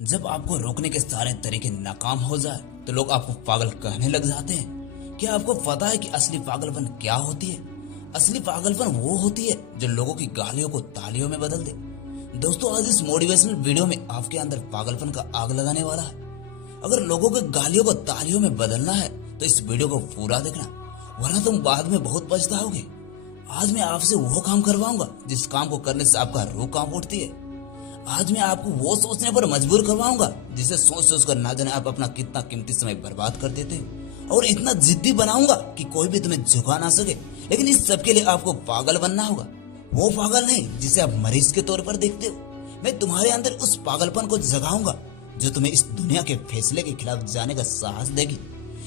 जब आपको रोकने के सारे तरीके नाकाम हो जाए तो लोग आपको पागल कहने लग जाते हैं। क्या आपको पता है कि असली पागलपन क्या होती है? असली पागलपन वो होती है जो लोगों की गालियों को तालियों में बदल दे। दोस्तों, आज इस मोटिवेशनल वीडियो में आपके अंदर पागलपन का आग लगाने वाला है। अगर लोगों के गालियों को तालियों में बदलना है तो इस वीडियो को पूरा देखना, वरना तुम बाद में बहुत पछताओगे। आज मैं आपसे वो काम करवाऊंगा जिस काम को करने से आपका रूह कांप उठती है। आज मैं आपको वो सोचने पर मजबूर करवाऊंगा जिसे सोच सोच कर ना जाने आप अपना कितना कीमती समय बर्बाद कर देते हो, और इतना जिद्दी बनाऊंगा कि कोई भी तुम्हें झुका ना सके। लेकिन इस सब के लिए आपको पागल बनना होगा। वो पागल नहीं जिसे आप मरीज के तौर पर देखते हो। मैं तुम्हारे अंदर उस पागलपन को जगाऊंगा जो तुम्हें इस दुनिया के फैसले के खिलाफ जाने का साहस देगी।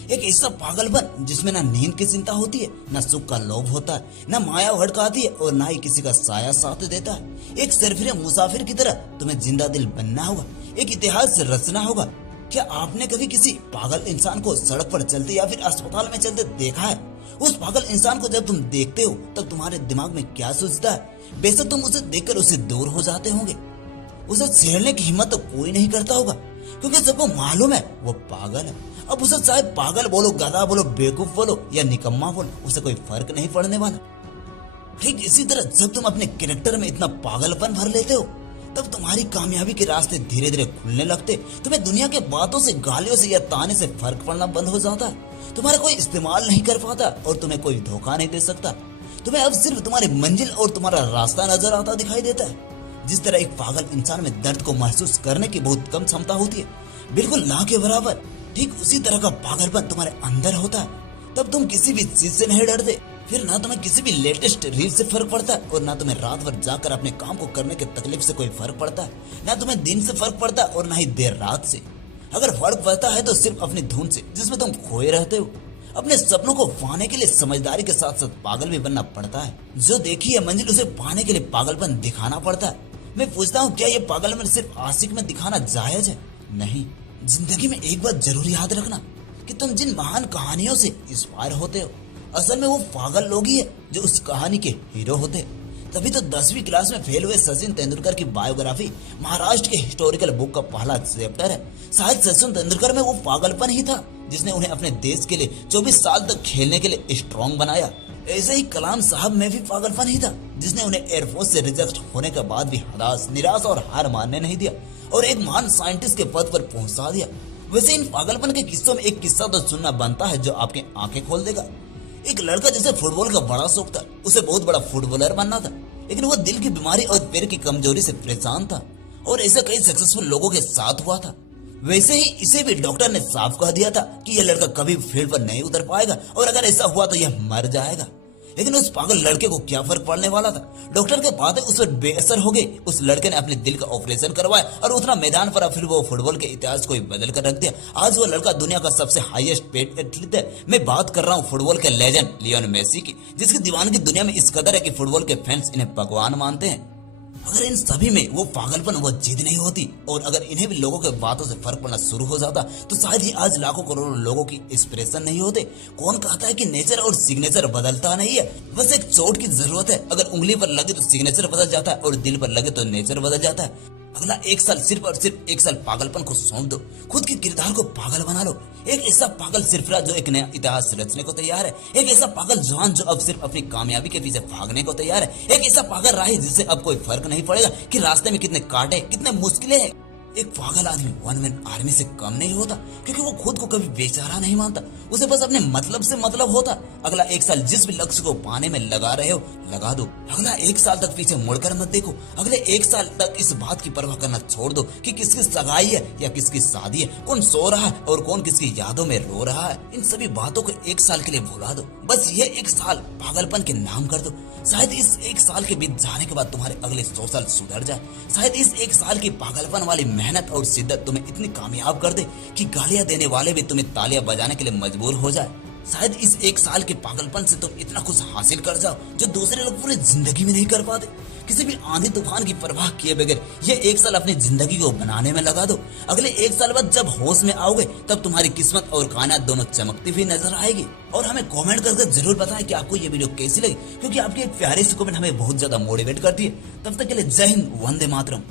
एक ऐसा पागलपन जिसमें ना नींद की चिंता होती है, ना सुख का लोभ होता है, ना माया भड़काती है और ना ही किसी का साया साथ देता है। एक सरफिरे मुसाफिर की तरह तुम्हें जिंदा दिल बनना होगा, एक इतिहास रचना होगा। क्या आपने कभी किसी पागल इंसान को सड़क पर चलते या फिर अस्पताल में चलते देखा है? उस पागल इंसान को जब तुम देखते हो तब तुम्हारे दिमाग में क्या सोचता है? बेशक तुम उसे देखकर उसे दूर हो जाते होंगे। उसे छेड़ने की हिम्मत तो कोई नहीं करता होगा, क्योंकि सबको मालूम है वो पागल है। अब उसे चाहे पागल बोलो, गधा बोलो, बेवकूफ बोलो या निकम्मा बोलो, उसे कोई फर्क नहीं पड़ने वाला। ठीक इसी तरह जब तुम अपने कैरेक्टर में इतना पागलपन भर लेते हो तब तुम्हारी कामयाबी के रास्ते धीरे धीरे खुलने लगते। तुम्हें दुनिया के बातों से, गालियों से या ताने से फर्क पड़ना बंद हो जाता है। तुम्हारा कोई इस्तेमाल नहीं कर पाता और तुम्हें कोई धोखा नहीं दे सकता। तुम्हें अब सिर्फ तुम्हारी मंजिल और तुम्हारा रास्ता नजर आता दिखाई देता है। जिस तरह एक पागल इंसान में दर्द को महसूस करने की बहुत कम क्षमता होती है, बिल्कुल ना के बराबर, ठीक उसी तरह का पागलपन तुम्हारे अंदर होता है। तब तुम किसी भी चीज से नहीं डरते। फिर ना तुम्हें किसी भी लेटेस्ट रील से फर्क पड़ता है और ना तुम्हें रात भर जाकर अपने काम को करने के तकलीफ से कोई फर्क पड़ता है। ना तुम्हें दिन से फर्क पड़ता है और ना ही देर रात से। अगर फर्क पड़ता है तो सिर्फ अपनी धुन से जिसमें तुम खोए रहते हो। अपने सपनों को पाने के लिए समझदारी के साथ साथ पागल भी बनना पड़ता है। जो देखी है मंजिल उसे पाने के लिए पागलपन दिखाना पड़ता है। मैं पूछता हूँ, क्या ये पागलपन सिर्फ आशिक में दिखाना जायज है? नहीं। जिंदगी में एक बात जरूर याद रखना कि तुम जिन महान कहानियों से इंस्पायर होते हो, असल में वो पागल लोग ही है जो उस कहानी के हीरो होते हैं। तभी तो 10वीं क्लास में फेल हुए सचिन तेंदुलकर की बायोग्राफी महाराष्ट्र के हिस्टोरिकल बुक का पहला चैप्टर है। शायद सचिन तेंदुलकर में वो पागलपन ही था जिसने उन्हें अपने देश के लिए 24 साल तक खेलने के लिए स्ट्रॉन्ग बनाया। ऐसे ही कलाम साहब में भी पागलपन ही था जिसने उन्हें एयरफोर्स से रिजेक्ट होने के बाद भी हताश, निराश और हार मानने नहीं दिया और एक महान साइंटिस्ट के पद पर पहुंचा दिया। वैसे इन पागलपन के किस्सों में एक किस्सा तो सुनना बनता है जो आपकी आंखें खोल देगा। एक लड़का जिसे फुटबॉल का बड़ा शौक था, उसे बहुत बड़ा फुटबॉलर बनना था, लेकिन वो दिल की बीमारी और पैर की कमजोरी से परेशान था और ऐसा कई सक्सेसफुल लोगों के साथ हुआ था। वैसे ही इसे भी डॉक्टर ने साफ कह दिया था कि यह लड़का कभी फील्ड पर नहीं उतर पाएगा और अगर ऐसा हुआ तो यह मर जाएगा। लेकिन उस पागल लड़के को क्या फर्क पड़ने वाला था? डॉक्टर के बातें उस पर बेअसर हो गई। उस लड़के ने अपने दिल का ऑपरेशन करवाया और उतना मैदान पर फिर वो फुटबॉल के इतिहास को बदल कर रख दिया। आज वो लड़का दुनिया का सबसे हाईएस्ट पेड एथलीट है। मैं बात कर रहा हूँ फुटबॉल के लेजेंड लियोनेल मेसी की, जिसकी दीवानगी दुनिया में इस कदर है कि फुटबॉल के फैंस इन्हें भगवान मानते हैं। अगर इन सभी में वो पागलपन, वो जिद नहीं होती और अगर इन्हें भी लोगों के बातों से फर्क पड़ना शुरू हो जाता तो शायद ही आज लाखों करोड़ों लोगों की इंस्पिरेशन नहीं होते। कौन कहता है कि नेचर और सिग्नेचर बदलता नहीं है? बस एक चोट की जरूरत है। अगर उंगली पर लगे तो सिग्नेचर बदल जाता है और दिल पर लगे तो नेचर बदल जाता है। अगला एक साल सिर्फ और सिर्फ एक साल पागलपन को सौंप दो। खुद के किरदार को पागल बना लो। एक ऐसा पागल सिरफिरा जो एक नया इतिहास रचने को तैयार है। एक ऐसा पागल जवान जो अब सिर्फ अपनी कामयाबी के पीछे भागने को तैयार है। एक ऐसा पागल राही जिससे अब कोई फर्क नहीं पड़ेगा कि रास्ते में कितने कांटे, कितने मुश्किलें हैं। एक पागल आदमी वन मैन आर्मी से कम नहीं होता, क्योंकि वो खुद को कभी बेचारा नहीं मानता। उसे बस अपने मतलब से मतलब होता। अगला एक साल जिस भी लक्ष्य को पाने में लगा रहे हो, लगा दो। अगला एक साल तक पीछे मुड़कर मत देखो। अगले एक साल तक इस बात की परवाह करना छोड़ दो कि किसकी सगाई है या किसकी शादी है, कौन सो रहा है और कौन किसकी यादों में रो रहा है। इन सभी बातों को एक साल के लिए भुला दो। बस ये एक साल पागलपन के नाम कर दो। शायद इस एक साल के बीत जाने के बाद तुम्हारे अगले 100 साल सुधर जाए। शायद इस एक साल की पागलपन वाली मेहनत और शिद्दत तुम्हें इतनी कामयाब कर दे कि गालियां देने वाले भी तुम्हें तालियां बजाने के लिए मजबूर हो जाए। शायद इस एक साल के पागलपन से तुम इतना कुछ हासिल कर जाओ जो दूसरे लोग पूरी जिंदगी में नहीं कर पाते। किसी भी आंधी तूफान की परवाह किए बगैर ये एक साल अपनी जिंदगी को बनाने में लगा दो। अगले एक साल बाद जब होश में आओगे तब तुम्हारी किस्मत और कायनात दोनों चमकती हुई नजर आएगी। और हमें कमेंट करके जरूर बताएं कि आपको ये वीडियो कैसी लगी, क्योंकि आपकी एक प्यारी सी कमेंट हमें बहुत ज्यादा मोटिवेट करती है। तब तक के लिए जय हिंद, वंदे मातरम।